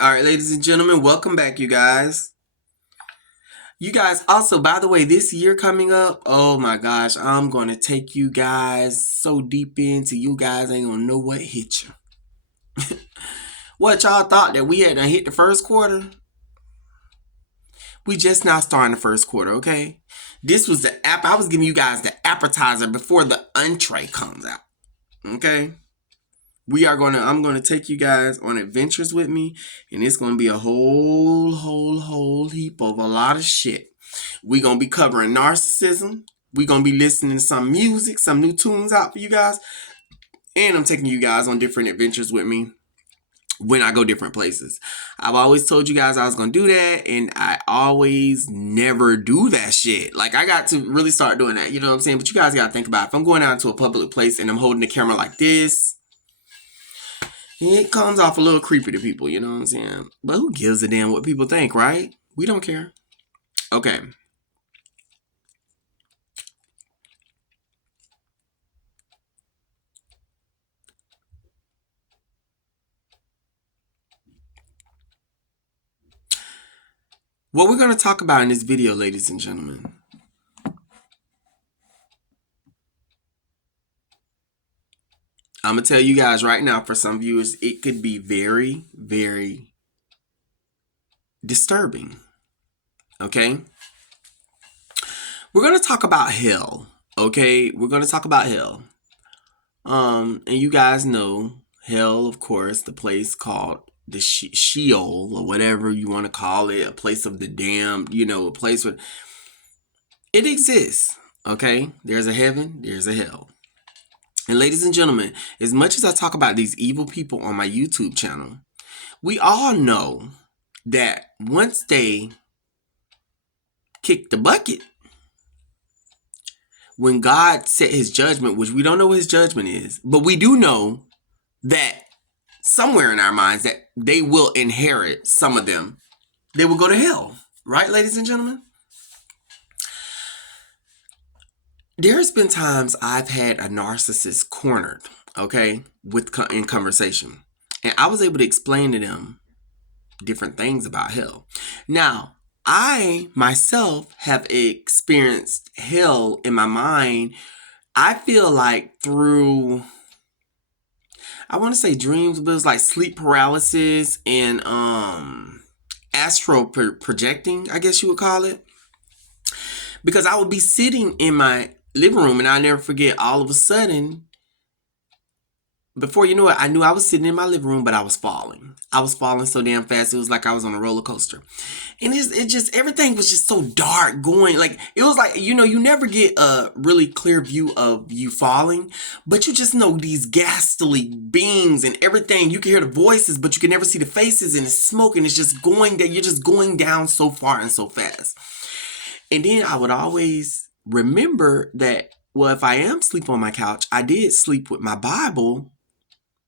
All right, ladies and gentlemen, welcome back, you guys. You guys, also, by the way, this year coming up, oh my gosh, I'm going to take you guys so deep into you guys ain't going to know what hit you. What y'all thought that we had to hit the first quarter? We just now starting the first quarter, okay? This was the app. I was giving you guys the appetizer before the entree comes out, okay? I'm gonna take you guys on adventures with me, and it's gonna be a whole heap of a lot of shit. We gonna be covering narcissism. We gonna be listening to some music, some new tunes out for you guys, and I'm taking you guys on different adventures with me when I go different places. I've always told you guys I was gonna do that, and I always never do that shit. Like I got to really start doing that. You know what I'm saying? But you guys gotta think about it. If I'm going out to a public place and I'm holding the camera like this, it comes off a little creepy to people, you know what I'm saying? But who gives a damn what people think, right? We don't care. Okay. What we're going to talk about in this video, ladies and gentlemen, I'm going to tell you guys right now, for some viewers, it could be very, very disturbing. Okay? We're going to talk about hell. Okay? We're going to talk about hell. And you guys know hell, of course, the place called the Sheol, or whatever you want to call it, a place of the damned, a place where it exists. Okay? There's a heaven, there's a hell. And ladies and gentlemen, as much as I talk about these evil people on my YouTube channel, we all know that once they kick the bucket, when God set his judgment, which we don't know what his judgment is, but we do know that somewhere in our minds that they will inherit, some of them, they will go to hell. Right, ladies and gentlemen? There's been times I've had a narcissist cornered, okay, in conversation. And I was able to explain to them different things about hell. Now, I myself have experienced hell in my mind. I feel like through, I want to say dreams, but it was like sleep paralysis and astral projecting, I guess you would call it. Because I would be sitting in my living room, and I'll never forget, all of a sudden, before you know it, I knew I was sitting in my living room, but I was falling. I was falling so damn fast. It was like I was on a roller coaster. And it just, everything was just so dark going. Like, it was like, you never get a really clear view of you falling, but you just know these ghastly beings and everything. You can hear the voices, but you can never see the faces, and it's smoke, and it's just going that you're just going down so far and so fast. And then I would always remember that, well, if I am sleep on my couch, I did sleep with my Bible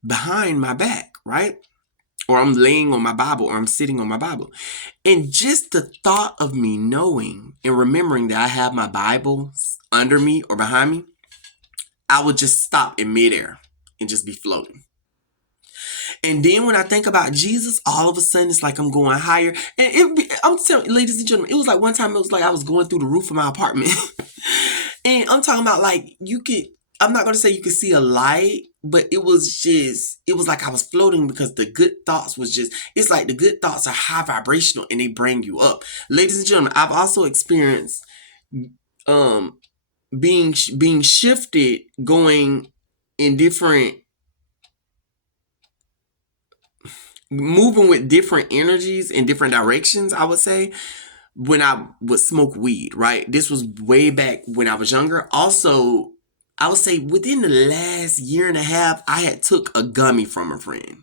behind my back, right? Or I'm laying on my Bible, or I'm sitting on my Bible. And just the thought of me knowing and remembering that I have my Bible under me or behind me, I would just stop in midair and just be floating. And then when I think about Jesus, all of a sudden it's like I'm going higher. And I'm telling you, ladies and gentlemen, it was like one time it was like I was going through the roof of my apartment. And I'm talking about, like, I'm not going to say you could see a light, but it was like I was floating, because the good thoughts it's like the good thoughts are high vibrational and they bring you up. Ladies and gentlemen, I've also experienced um being shifted, going in different, moving with different energies in different directions, I would say, when I would smoke weed, right? This was way back when I was younger. Also, I would say within the last year and a half, I had took a gummy from a friend.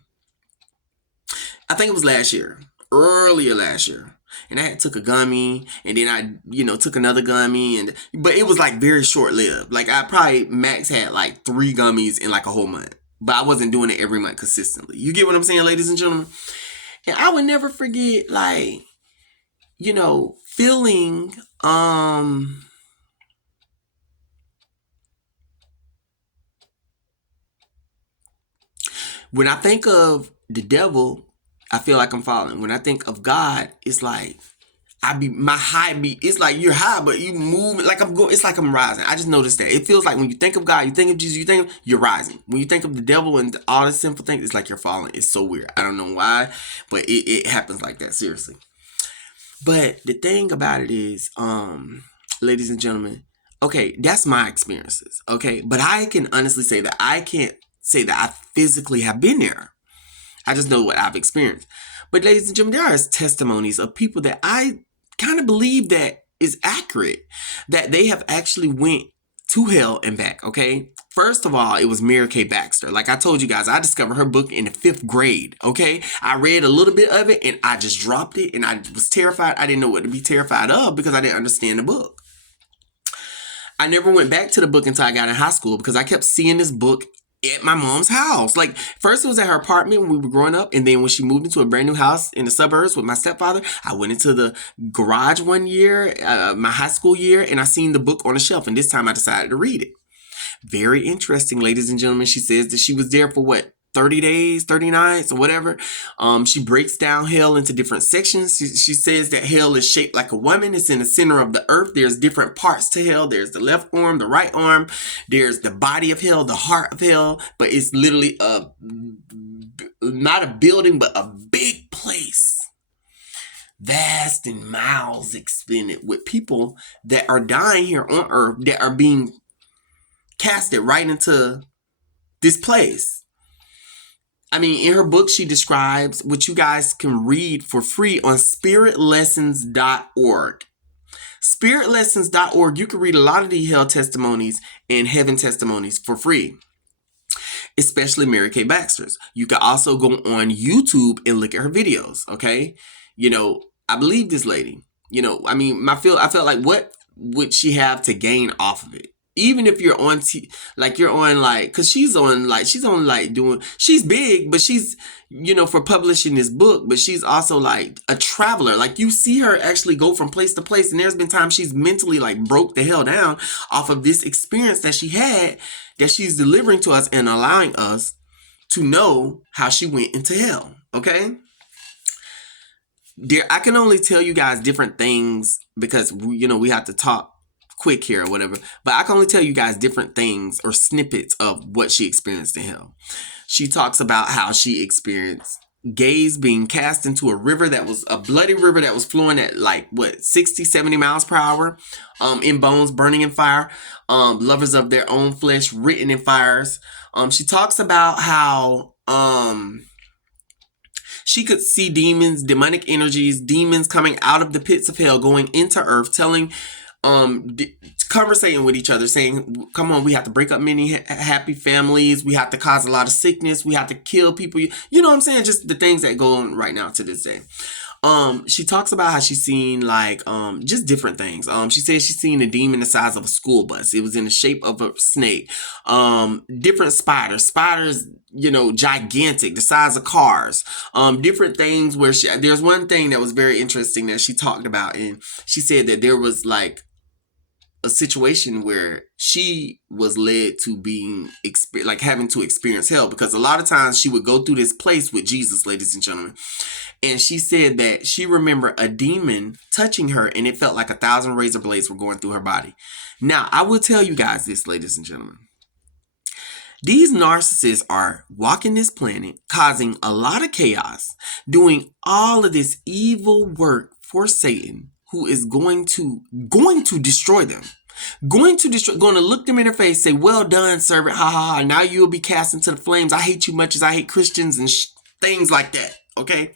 I think it was last year, earlier last year. And I had took a gummy, and then I, took another gummy, but it was like very short lived. Like I probably max had like 3 gummies in like a whole month. But I wasn't doing it every month consistently. You get what I'm saying, ladies and gentlemen? And I would never forget, like, feeling when I think of the devil, I feel like I'm falling. When I think of God, it's like my high beat. It's like you're high, but you move like I'm going. It's like I'm rising. I just noticed that. It feels like when you think of God, you think of Jesus, you think you're rising. When you think of the devil and all the sinful things, it's like you're falling. It's so weird. I don't know why, but it happens like that. Seriously. But the thing about it is, ladies and gentlemen, okay, that's my experiences. Okay, but I can honestly say that I can't say that I physically have been there. I just know what I've experienced. But ladies and gentlemen, there are testimonies of people that I kind of believe that is accurate, that they have actually went to hell and back, okay? First of all, it was Mary Kay Baxter. Like I told you guys, I discovered her book in the 5th grade, okay? I read a little bit of it and I just dropped it and I was terrified. I didn't know what to be terrified of because I didn't understand the book. I never went back to the book until I got in high school because I kept seeing this book at my mom's house. Like, first it was at her apartment when we were growing up, and then when she moved into a brand new house in the suburbs with my stepfather, I went into the garage one year, my high school year, and I seen the book on the shelf, and this time I decided to read it. Very interesting, ladies and gentlemen. She says that she was there for what, 30 days, 30 nights, or whatever. She breaks down hell into different sections. She says that hell is shaped like a woman. It's in the center of the earth. There's different parts to hell. There's the left arm, the right arm. There's the body of hell, the heart of hell. But it's literally not a building, but a big place. Vast and miles expanded with people that are dying here on earth that are being casted right into this place. I mean, in her book, she describes what you guys can read for free on spiritlessons.org. Spiritlessons.org, you can read a lot of the hell testimonies and heaven testimonies for free, especially Mary Kay Baxter's. You can also go on YouTube and look at her videos, okay? You know, I believe this lady. You know, I mean, I felt like, what would she have to gain off of it? Even if you're on, you're on cause she's big, but she's, for publishing this book, but she's also like a traveler. Like you see her actually go from place to place. And there's been times she's mentally broke the hell down off of this experience that she had, that she's delivering to us and allowing us to know how she went into hell. Okay. I can only tell you guys different things because, we have to talk quick here or whatever, but I can only tell you guys different things or snippets of what she experienced in hell. She talks about how she experienced gays being cast into a river that was a bloody river that was flowing at 60, 70 miles per hour, in bones, burning in fire, lovers of their own flesh, written in fires. She talks about how she could see demons, demonic energies, demons coming out of the pits of hell, going into earth, telling conversating with each other, saying, come on, we have to break up many happy families. We have to cause a lot of sickness. We have to kill people. You know what I'm saying? Just the things that go on right now to this day. She talks about how she's seen just different things. She says she's seen a demon the size of a school bus. It was in the shape of a snake. Different spiders, gigantic, the size of cars. Different things where there's one thing that was very interesting that she talked about, and she said that there was a situation where she was led to being having to experience hell, because a lot of times she would go through this place with Jesus, ladies and gentlemen. And she said that she remembered a demon touching her and it felt like 1,000 razor blades were going through her body. Now, I will tell you guys this, ladies and gentlemen. These narcissists are walking this planet, causing a lot of chaos, doing all of this evil work for Satan, who is going to destroy them. Going to look them in their face, say, well done, servant, ha ha ha, now you'll be cast into the flames. I hate you much as I hate Christians and things like that, okay?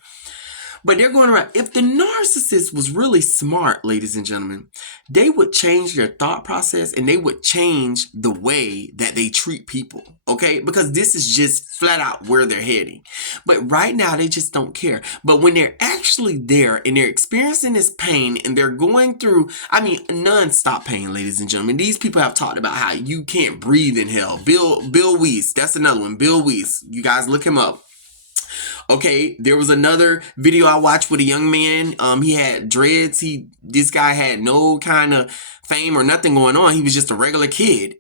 But they're going around. If the narcissist was really smart, ladies and gentlemen, they would change their thought process and they would change the way that they treat people, okay? Because this is just flat out where they're heading. But right now, they just don't care. But when they're actually there and they're experiencing this pain and they're going through, non-stop pain, ladies and gentlemen. These people have talked about how you can't breathe in hell. Bill Weiss, that's another one. Bill Weiss, you guys look him up. Okay, there was another video I watched with a young man. He had dreads. This guy had no kind of fame or nothing going on. He was just a regular kid.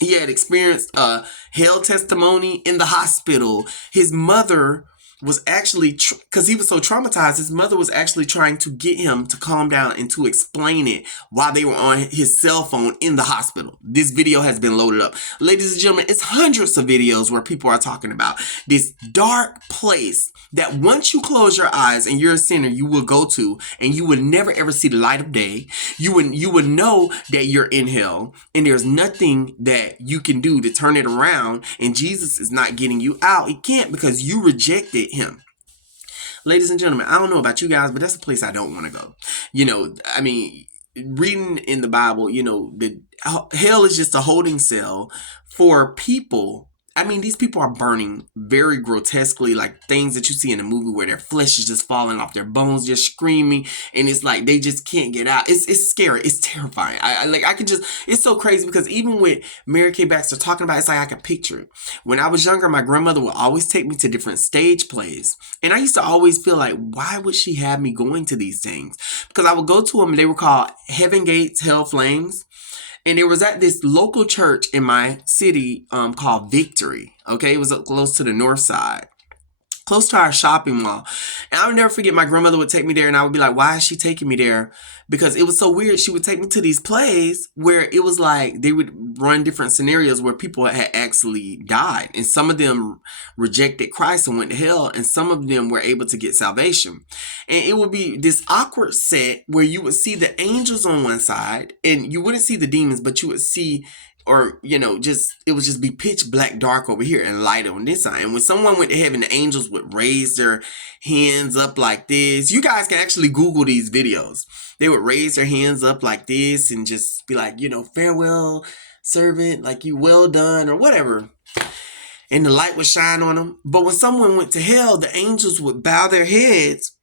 He had experienced a hell testimony in the hospital. His mother was actually, because he was so traumatized, his mother was actually trying to get him to calm down and to explain it while they were on his cell phone in the hospital. This video has been loaded up. Ladies and gentlemen, it's hundreds of videos where people are talking about this dark place that once you close your eyes and you're a sinner, you will go to, and you would never ever see the light of day. You would know that you're in hell, and there's nothing that you can do to turn it around, and Jesus is not getting you out. He can't, because you rejected him. Ladies and gentlemen, I don't know about you guys, but that's a place I don't want to go. You know, I mean, reading in the Bible, you know, hell is just a holding cell for people. I mean, these people are burning very grotesquely, like things that you see in a movie where their flesh is just falling off, their bones just screaming, and it's like they just can't get out. It's scary. It's terrifying. I can just, it's so crazy, because even with Mary Kay Baxter talking about it, it's like I can picture it. When I was younger, my grandmother would always take me to different stage plays, and I used to always feel like, why would she have me going to these things? Because I would go to them, and they were called Heaven Gates, Hell Flames. And it was at this local church in my city called Victory. Okay, it was close to the north side, close to our shopping mall. And I would never forget, my grandmother would take me there, and I would be like, why is she taking me there? Because it was so weird. She would take me to these plays where it was like they would run different scenarios where people had actually died. And some of them rejected Christ and went to hell, and some of them were able to get salvation. And it would be this awkward set where you would see the angels on one side, and you wouldn't see the demons, but you would see, or, you know, just, it would just be pitch black dark over here and light on this side. And when someone went to heaven, the angels would raise their hands up like this. You guys can actually Google these videos. They would raise their hands up like this and just be like, you know, farewell, servant, like, you well done, or whatever. And the light would shine on them. But when someone went to hell, the angels would bow their heads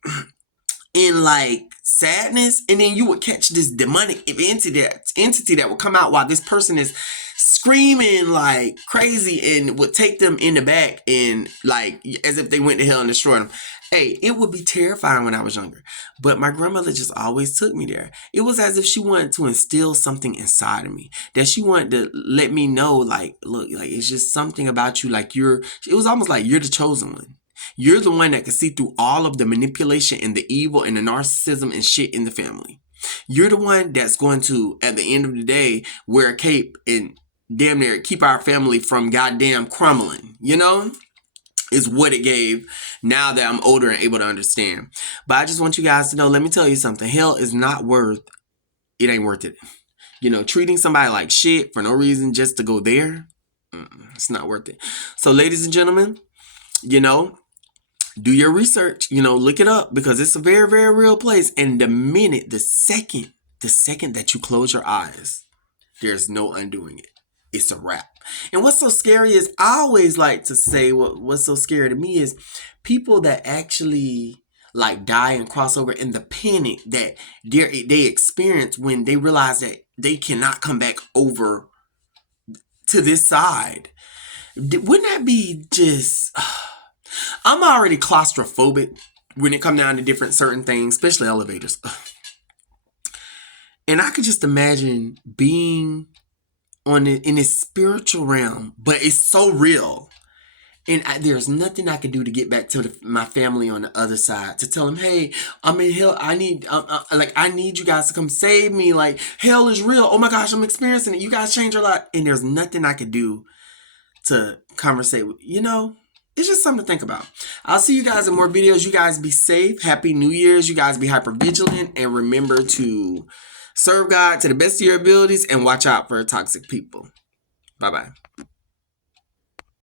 in like sadness, and then you would catch this demonic entity that would come out while this person is screaming like crazy, and would take them in the back, and like as if they went to hell and destroyed them. Hey, it would be terrifying when I was younger, but my grandmother just always took me there. It was as if she wanted to instill something inside of me, that she wanted to let me know, like, look, like, it's just something about you, like, it was almost like you're the chosen one. You're the one that can see through all of the manipulation and the evil and the narcissism and shit in the family. You're the one that's going to, at the end of the day, wear a cape and damn near keep our family from goddamn crumbling, you know? Is what it gave, now that I'm older and able to understand. But I just want you guys to know, let me tell you something. Hell is not worth, it ain't worth it. You know, treating somebody like shit for no reason just to go there, it's not worth it. So ladies and gentlemen, you know, do your research, you know, look it up, because it's a very, very real place. And the second that you close your eyes, there's no undoing it. It's a wrap. And what's so scary is, I always like to say, what's so scary to me is people that actually like die and cross over, and the panic that they experience when they realize that they cannot come back over to this side. Wouldn't that be just... I'm already claustrophobic when it comes down to different certain things, especially elevators. And I could just imagine being in this spiritual realm, but it's so real, and there's nothing I can do to get back to my family on the other side, to tell them, hey, I'm in hell, I need you guys to come save me, like, hell is real, oh my gosh, I'm experiencing it, you guys changed your life, and there's nothing I could do to conversate with, you know. It's just something to think about. I'll see you guys in more videos. You guys be safe. Happy New Year's. You guys be hyper vigilant, and remember to serve God to the best of your abilities, and watch out for toxic people. Bye-bye.